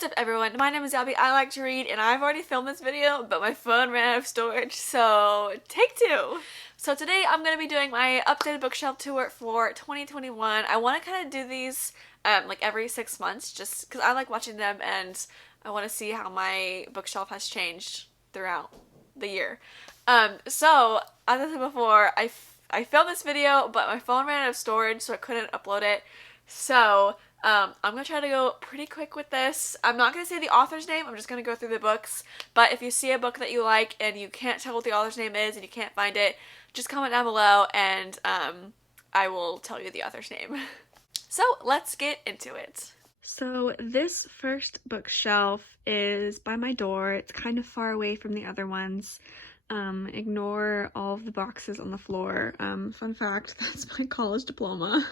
What's up everyone, my name is Abby, I like to read, and I've already filmed this video, but my phone ran out of storage, so take two. So today I'm going to be doing my updated bookshelf tour for 2021. I want to kind of do these like every 6 months, just because I like watching them and I want to see how my bookshelf has changed throughout the year. So, as I said before, I filmed this video, but my phone ran out of storage, so I couldn't upload it. So, I'm going to try to go pretty quick with this. I'm not going to say the author's name, I'm just going to go through the books. But if you see a book that you like and you can't tell what the author's name is and you can't find it, just comment down below and I will tell you the author's name. So, let's get into it. So this first bookshelf is by my door. It's kind of far away from the other ones. Ignore all of the boxes on the floor. Fun fact, that's my college diploma.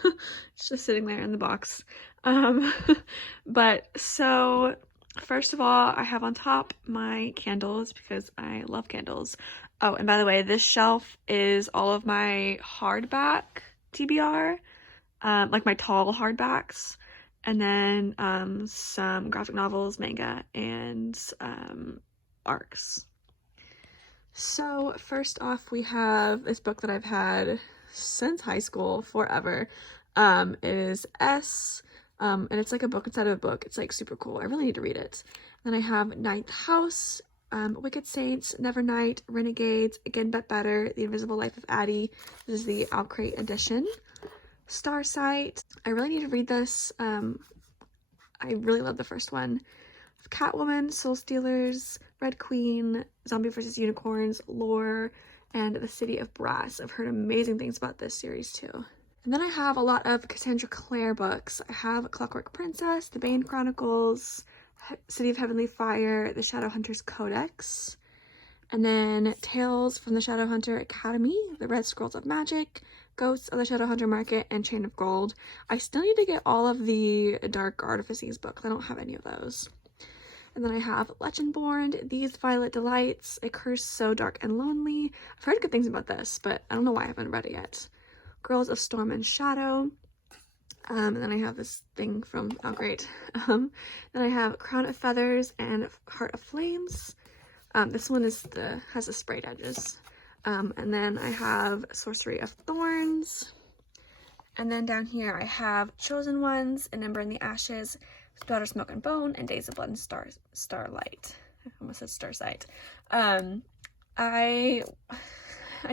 It's just sitting there in the box. But so first of all, I have on top my candles because I love candles. Oh, and by the way, this shelf is all of my hardback TBR, like my tall hardbacks. And then some graphic novels, manga, and ARCs. So first off, we have this book that I've had since high school, forever. It is S, and it's like a book inside of a book. It's like super cool. I really need to read it. Then I have Ninth House, Wicked Saints, Nevernight, Renegades, Again But Better, The Invisible Life of Addie. This is the Alcrate edition. Starsight. I really need to read this. I really love the first one. Catwoman, Soul Stealers, Red Queen, Zombie vs. Unicorns, Lore, and The City of Brass. I've heard amazing things about this series too. And then I have a lot of Cassandra Clare books. I have Clockwork Princess, The Bane Chronicles, City of Heavenly Fire, The Shadowhunters Codex, and then Tales from the Shadowhunter Academy, The Red Scrolls of Magic, Ghosts of the Shadowhunter Market, and Chain of Gold. I still need to get all of the Dark Artifices books. I don't have any of those. And then I have Legendborn, These Violet Delights, A Curse So Dark and Lonely. I've heard good things about this, but I don't know why I haven't read it yet. Girls of Storm and Shadow. And then I have this thing from, oh great. Then I have Crown of Feathers and Heart of Flames. This one has the sprayed edges. And then I have Sorcery of Thorns. And then down here I have Chosen Ones, An Ember in the Ashes, Daughter Smoke and Bone, and Days of Blood and Starlight. I almost said Starsight. I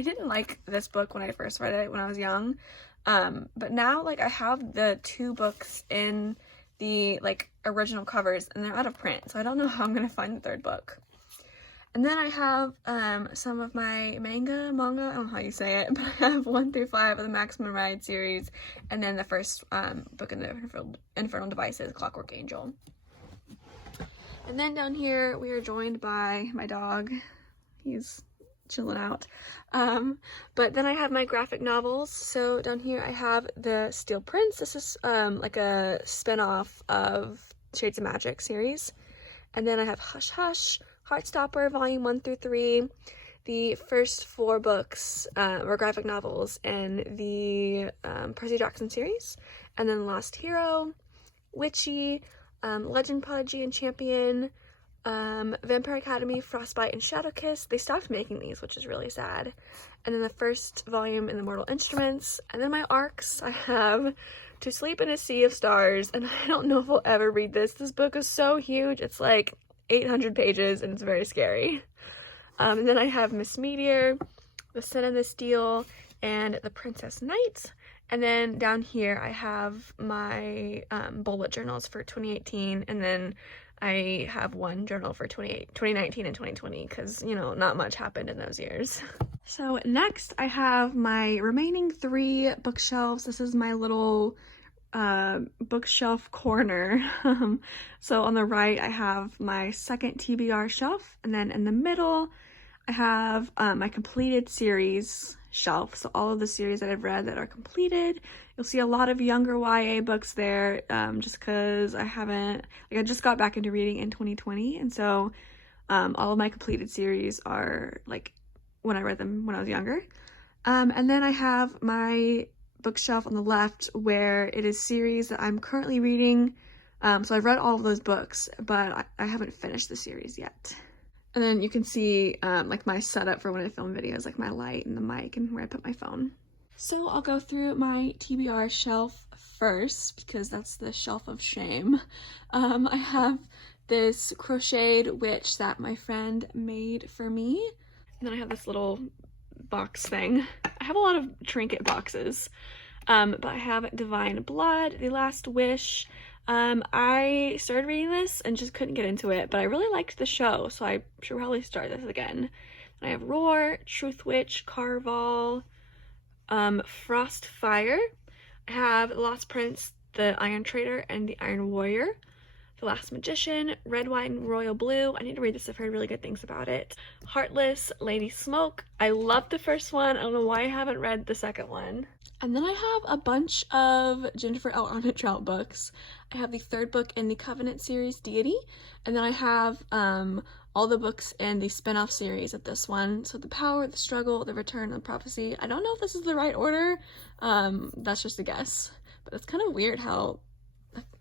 didn't like this book when I first read it when I was young. But now like I have the two books in the like original covers and they're out of print, so I don't know how I'm gonna find the third book. And then I have some of my manga, I don't know how you say it, but I have 1 through 5 of the Maximum Ride series, and then the first book in the Infernal Devices, Clockwork Angel. And then down here we are joined by my dog. He's chilling out. But then I have my graphic novels. So down here I have the Steel Prince. This is like a spin-off of Shades of Magic series. And then I have Hush Hush, Heartstopper, Volume 1 through 3. The first 4 books were graphic novels in the Percy Jackson series. And then Lost Hero, Witchy, Legend Prodigy and Champion, Vampire Academy, Frostbite, and Shadowkiss. They stopped making these, which is really sad. And then the first volume in the Mortal Instruments. And then my ARCs, I have To Sleep in a Sea of Stars. And I don't know if I'll ever read this. This book is so huge. It's like 800 pages and it's very scary. And then I have Miss Meteor, The Sun and the Steel, and The Princess Knight. And then down here I have my bullet journals for 2018, and then I have one journal for 2019 and 2020 because, you know, not much happened in those years. So next I have my remaining 3 bookshelves. This is my little bookshelf corner. So on the right I have my second TBR shelf, and then in the middle I have my completed series shelf. So all of the series that I've read that are completed. You'll see a lot of younger YA books there, just because I just got back into reading in 2020, and so all of my completed series are like when I read them when I was younger. And then I have my bookshelf on the left where it is series that I'm currently reading, So I've read all of those books, but I haven't finished the series yet. And then you can see like my setup for when I film videos, like my light and the mic and where I put my phone. So I'll go through my TBR shelf first because that's the shelf of shame. I have this crocheted witch that my friend made for me. And then I have this little box thing. I have a lot of trinket boxes, but I have Divine Blood, The Last Wish. I started reading this and just couldn't get into it, but I really liked the show, so I should probably start this again. And I have Roar, Truth Witch, Carval, Frost Fire. I have The Lost Prince, The Iron Trader, and The Iron Warrior. The Last Magician, Red, White, and Royal Blue. I need to read this. I've heard really good things about it. Heartless, Lady Smoke. I loved the first one. I don't know why I haven't read the second one. And then I have a bunch of Jennifer L. Armentrout books. I have the third book in the Covenant series, Deity. And then I have all the books in the spin-off series of this one. So The Power, The Struggle, The Return, and The Prophecy. I don't know if this is the right order. That's just a guess. But it's kind of weird how,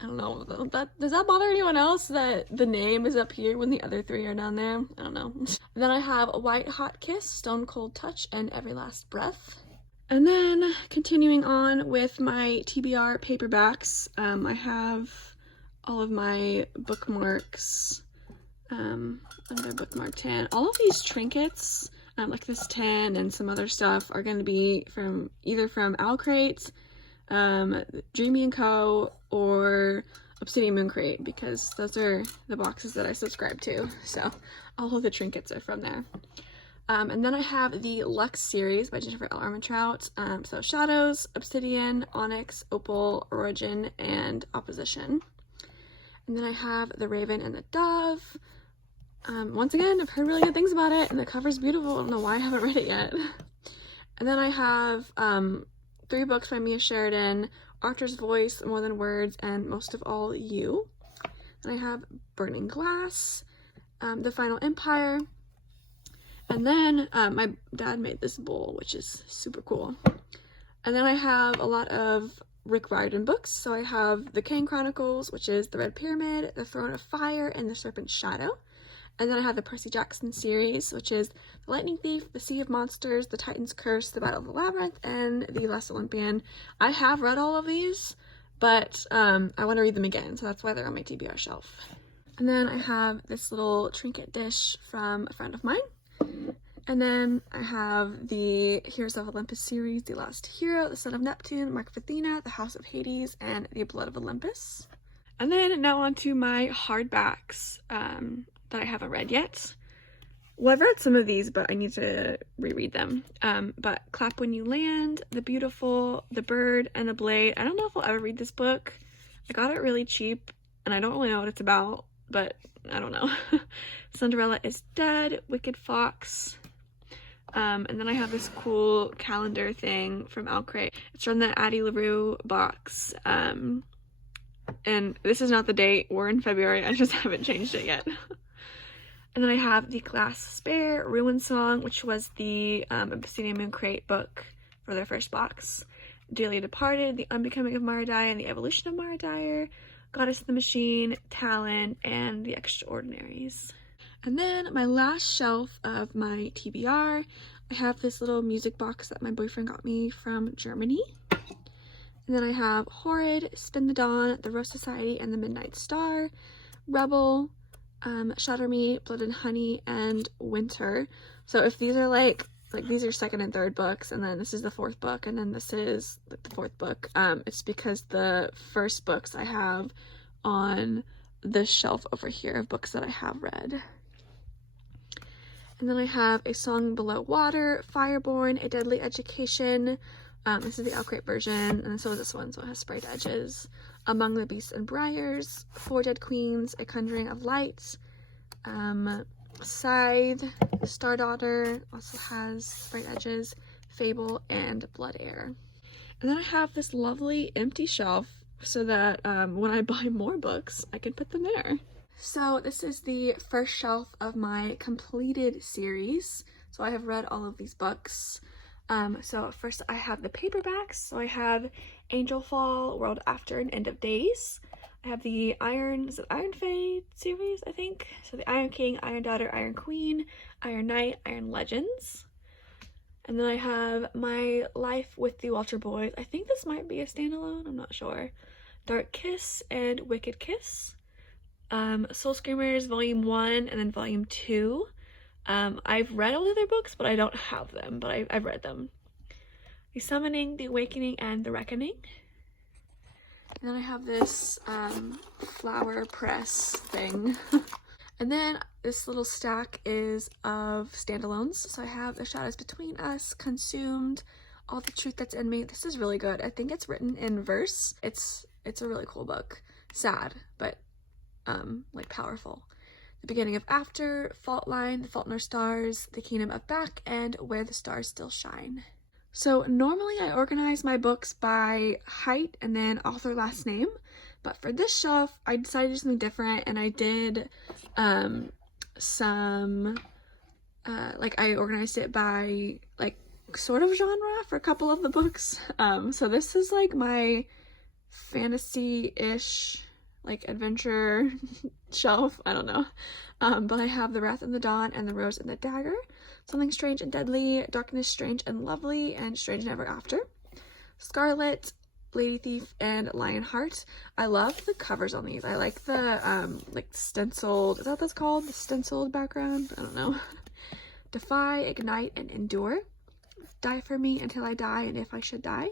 I don't know, does that bother anyone else that the name is up here when the other three are down there? I don't know. And then I have A White Hot Kiss, Stone Cold Touch, and Every Last Breath. And then continuing on with my TBR paperbacks, I have all of my bookmarks under bookmark 10. All of these trinkets, like this 10 and some other stuff, are going to be from either from Owl Crate, Dreamy & Co, or Obsidian Moon Crate, because those are the boxes that I subscribe to, so all of the trinkets are from there. And then I have the Lux series by Jennifer L. Armentrout, so Shadows, Obsidian, Onyx, Opal, Origin, and Opposition. And then I have The Raven and the Dove. Once again, I've heard really good things about it, and the cover's beautiful. I don't know why I haven't read it yet. And then I have 3 books by Mia Sheridan, Archer's Voice, More Than Words, and Most of All You. And I have Burning Glass, The Final Empire, and then my dad made this bowl, which is super cool. And then I have a lot of Rick Riordan books. So I have The Kane Chronicles, which is The Red Pyramid, The Throne of Fire, and The Serpent's Shadow. And then I have the Percy Jackson series, which is The Lightning Thief, The Sea of Monsters, The Titan's Curse, The Battle of the Labyrinth, and The Last Olympian. I have read all of these, but I want to read them again, so that's why they're on my TBR shelf. And then I have this little trinket dish from a friend of mine. And then I have the Heroes of Olympus series, The Last Hero, The Son of Neptune, Mark of Athena, The House of Hades, and The Blood of Olympus. And then now on to my hardbacks that I haven't read yet. Well, I've read some of these, but I need to reread them. But Clap When You Land, The Beautiful, The Bird, and The Blade. I don't know if I'll ever read this book. I got it really cheap, and I don't really know what it's about, but I don't know. Cinderella is Dead, Wicked Fox. And then I have this cool calendar thing from Owl Crate. It's from the Addie LaRue box. And this is not the date. We're in February. I just haven't changed it yet. And then I have The Glass Spare, Ruin Song, which was the Obsidian Moon Crate book for their first box. Dearly Departed, The Unbecoming of Mara Dyer and the Evolution of Mara Dyer, Goddess of the Machine, Talon, and The Extraordinaries. And then my last shelf of my TBR, I have this little music box that my boyfriend got me from Germany. And then I have Horrid, Spin the Dawn, The Rose Society, and The Midnight Star, Rebel, Shatter Me, Blood and Honey, and Winter. So if these are like these are second and third books, and then this is the fourth book, and then this is the fourth book, it's because the first books I have on this shelf over here of books that I have read. And then I have A Song Below Water, Fireborn, A Deadly Education. This is the Owl Crate version, and so is this one, so it has sprayed edges. Among the Beasts and Briars, Four Dead Queens, A Conjuring of Light, Scythe, Star Daughter also has sprayed edges, Fable, and Blood Heir. And then I have this lovely empty shelf so that when I buy more books, I can put them there. So this is the first shelf of my completed series. So I have read all of these books. So first I have the paperbacks. So I have Angel Fall, World After, and End of Days. I have the Iron Fey series, I think. So the Iron King, Iron Daughter, Iron Queen, Iron Knight, Iron Legends. And then I have My Life with the Walter Boys. I think this might be a standalone, I'm not sure. Dark Kiss and Wicked Kiss. Soul Screamers Volume 1 and then Volume 2. I've read all the other books, but I don't have them, but I've read them. The Summoning, The Awakening, and The Reckoning. And then I have this flower press thing. And then this little stack is of standalones. So I have The Shadows Between Us, Consumed, All the Truth That's in Me. This is really good. I think it's written in verse. It's a really cool book. Sad, but like powerful. The Beginning of After, Fault Line, The Fault in Our Stars, The Kingdom of Back, and Where the Stars Still Shine. So normally I organize my books by height and then author last name, but for this shelf I decided to do something different, and I did like I organized it by like sort of genre for a couple of the books. So this is like my fantasy-ish like adventure shelf, I don't know. But I have The Wrath and the Dawn and The Rose and the Dagger, Something Strange and Deadly, Darkness Strange and Lovely, and Strange Never After, Scarlet, Lady Thief, and Lionheart. I love the covers on these. I like the like stenciled, is that what that's called? The stenciled background? I don't know. Defy, Ignite, and Endure. Die for Me, Until I Die, and If I Should Die.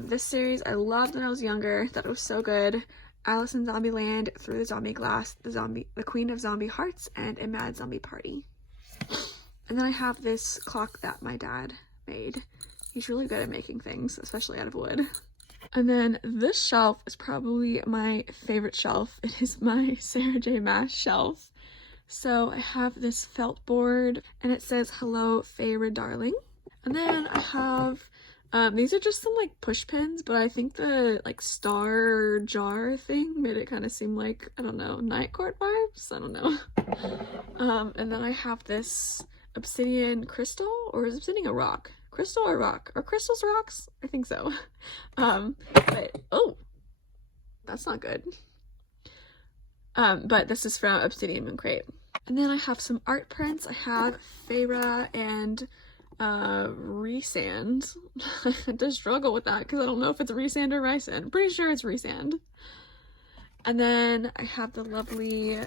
This series I loved when I was younger. Thought it was so good. Alice in Zombieland, Through the Zombie Glass, The Queen of Zombie Hearts, and A Mad Zombie Party. And then I have this clock that my dad made. He's really good at making things, especially out of wood. And then this shelf is probably my favorite shelf. It is my Sarah J. Maas shelf. So I have this felt board, and it says, Hello, Feyre Darling. And then I have these are just some like push pins, but I think the like star jar thing made it kind of seem like, I don't know, night court vibes? I don't know. And then I have this obsidian crystal, or is obsidian a rock? Crystal or rock? Are crystals rocks? I think so. But, oh, that's not good. But this is from Obsidian Moon Crate. And then I have some art prints. I have Feyre and Rhysand. I had to struggle with that because I don't know if it's Rhysand or Rhysand. I'm pretty sure it's Rhysand. And then I have the lovely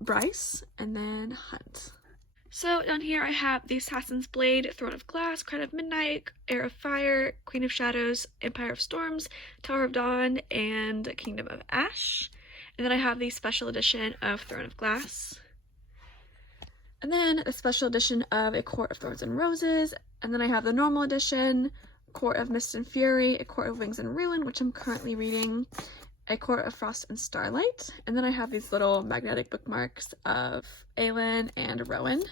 Bryce, and then Hunt. So down here I have the Assassin's Blade, Throne of Glass, Crown of Midnight, Heir of Fire, Queen of Shadows, Empire of Storms, Tower of Dawn, and Kingdom of Ash. And then I have the special edition of Throne of Glass. And then a special edition of A Court of Thorns and Roses. And then I have the normal edition, Court of Mist and Fury, A Court of Wings and Ruin, which I'm currently reading, A Court of Frost and Starlight. And then I have these little magnetic bookmarks of Aelin and Rowan.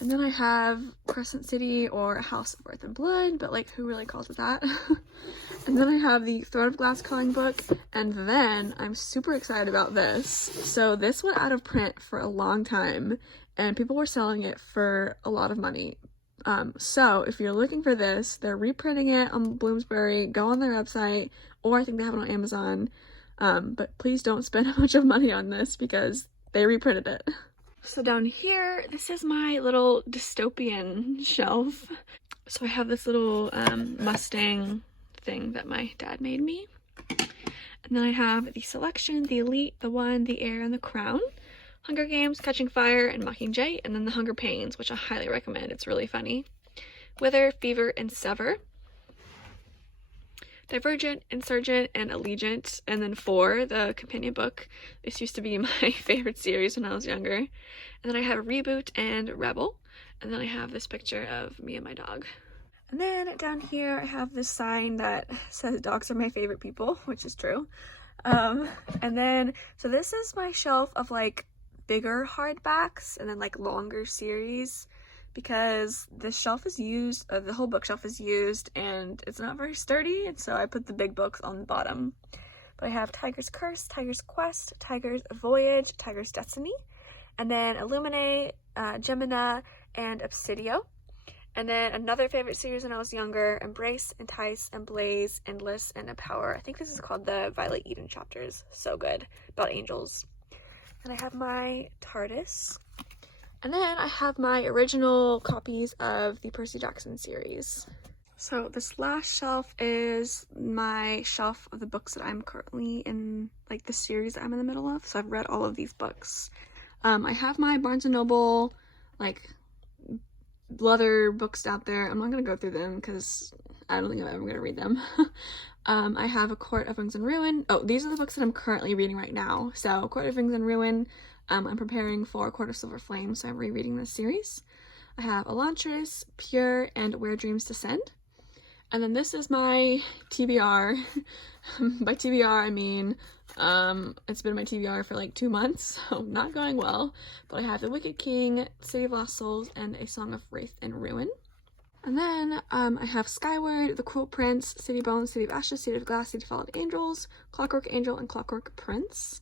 And then I have Crescent City, or House of Earth and Blood, but like who really calls it that? And then I have the Throne of Glass coloring book, and then I'm super excited about this. So this went out of print for a long time, and people were selling it for a lot of money. So if you're looking for this, they're reprinting it on Bloomsbury. Go on their website, or I think they have it on Amazon. But please don't spend a bunch of money on this because they reprinted it. So down here, this is my little dystopian shelf. So I have this little Mustang thing that my dad made me. And then I have the Selection, the Elite, the One, the Heir, and the Crown. Hunger Games, Catching Fire, and Mockingjay. And then the Hunger Pains, which I highly recommend. It's really funny. Wither, Fever, and Sever. Divergent, Insurgent, and Allegiant, and then 4, the companion book. This used to be my favorite series when I was younger. And then I have Reboot and Rebel, and then I have this picture of me and my dog. And then down here I have this sign that says dogs are my favorite people, which is true. And then, so this is my shelf of like bigger hardbacks and then like longer series, because this shelf is used, the whole bookshelf is used, and it's not very sturdy, and so I put the big books on the bottom. But I have Tiger's Curse, Tiger's Quest, Tiger's Voyage, Tiger's Destiny, and then Illuminate, Gemina, and Obsidio. And then another favorite series when I was younger, Embrace, Entice, Emblaze, Endless, and Empower. I think this is called the Violet Eden chapters. So good. About angels. And I have my TARDIS. And then I have my original copies of the Percy Jackson series. So this last shelf is my shelf of the books that I'm currently in, like the series that I'm in the middle of. So I've read all of these books. I have my Barnes & Noble, like, leather books out there. I'm not going to go through them because I don't think I'm ever going to read them. I have A Court of Rings and Ruin. Oh, these are the books that I'm currently reading right now. So Court of Rings and Ruin, I'm preparing for Court of Silver Flame, so I'm rereading this series. I have Elantris, Pure, and Where Dreams Descend. And then this is my TBR. By TBR, I mean, it's been my TBR for like 2 months, so not going well. But I have The Wicked King, City of Lost Souls, and A Song of Wraith and Ruin. And then I have Skyward, The Cruel Prince, City of Bones, City of Ashes, City of Glass, City of Fallen Angels, Clockwork Angel, and Clockwork Prince.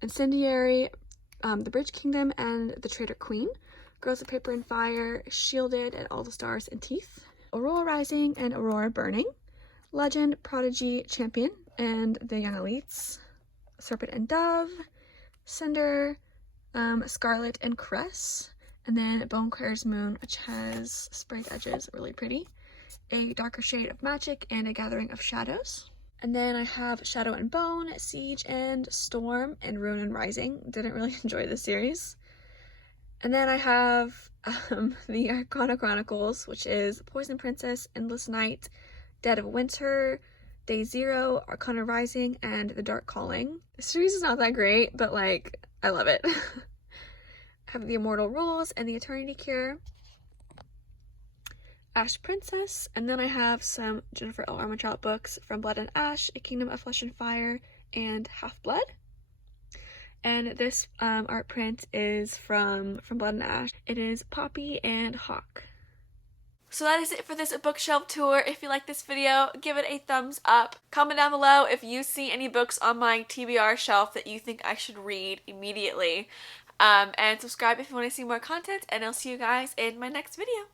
Incendiary, The Bridge Kingdom, and The Traitor Queen. Girls of Paper and Fire, Shielded, and All the Stars and Teeth. Aurora Rising and Aurora Burning. Legend, Prodigy, Champion, and The Young Elites. Serpent and Dove. Cinder, Scarlet and Cress. And then Bonecrier's Moon, which has sprayed edges, really pretty. A Darker Shade of Magic, and A Gathering of Shadows. And then I have Shadow and Bone, Siege and Storm, and Ruin and Rising. Didn't really enjoy this series. And then I have the Arcana Chronicles, which is Poison Princess, Endless Night, Dead of Winter, Day Zero, Arcana Rising, and The Dark Calling. The series is not that great, but like, I love it. I have The Immortal Rules and The Eternity Cure. Ash Princess, and then I have some Jennifer L. Armentrout books, From Blood and Ash, A Kingdom of Flesh and Fire, and Half-Blood. And this art print is from Blood and Ash. It is Poppy and Hawk. So that is it for this bookshelf tour. If you like this video, give it a thumbs up. Comment down below if you see any books on my TBR shelf that you think I should read immediately. And subscribe if you want to see more content, and I'll see you guys in my next video.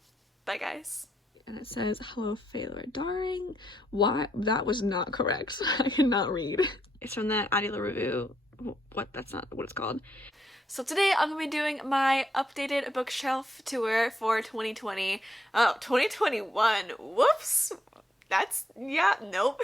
Bye, guys. And it says, hello, Phaelor Daring. Why? That was not correct. I cannot read. It's from the Addie LaRue. What? That's not what it's called. So today I'm going to be doing my updated bookshelf tour for 2020. Oh, 2021. Whoops. That's, yeah, nope.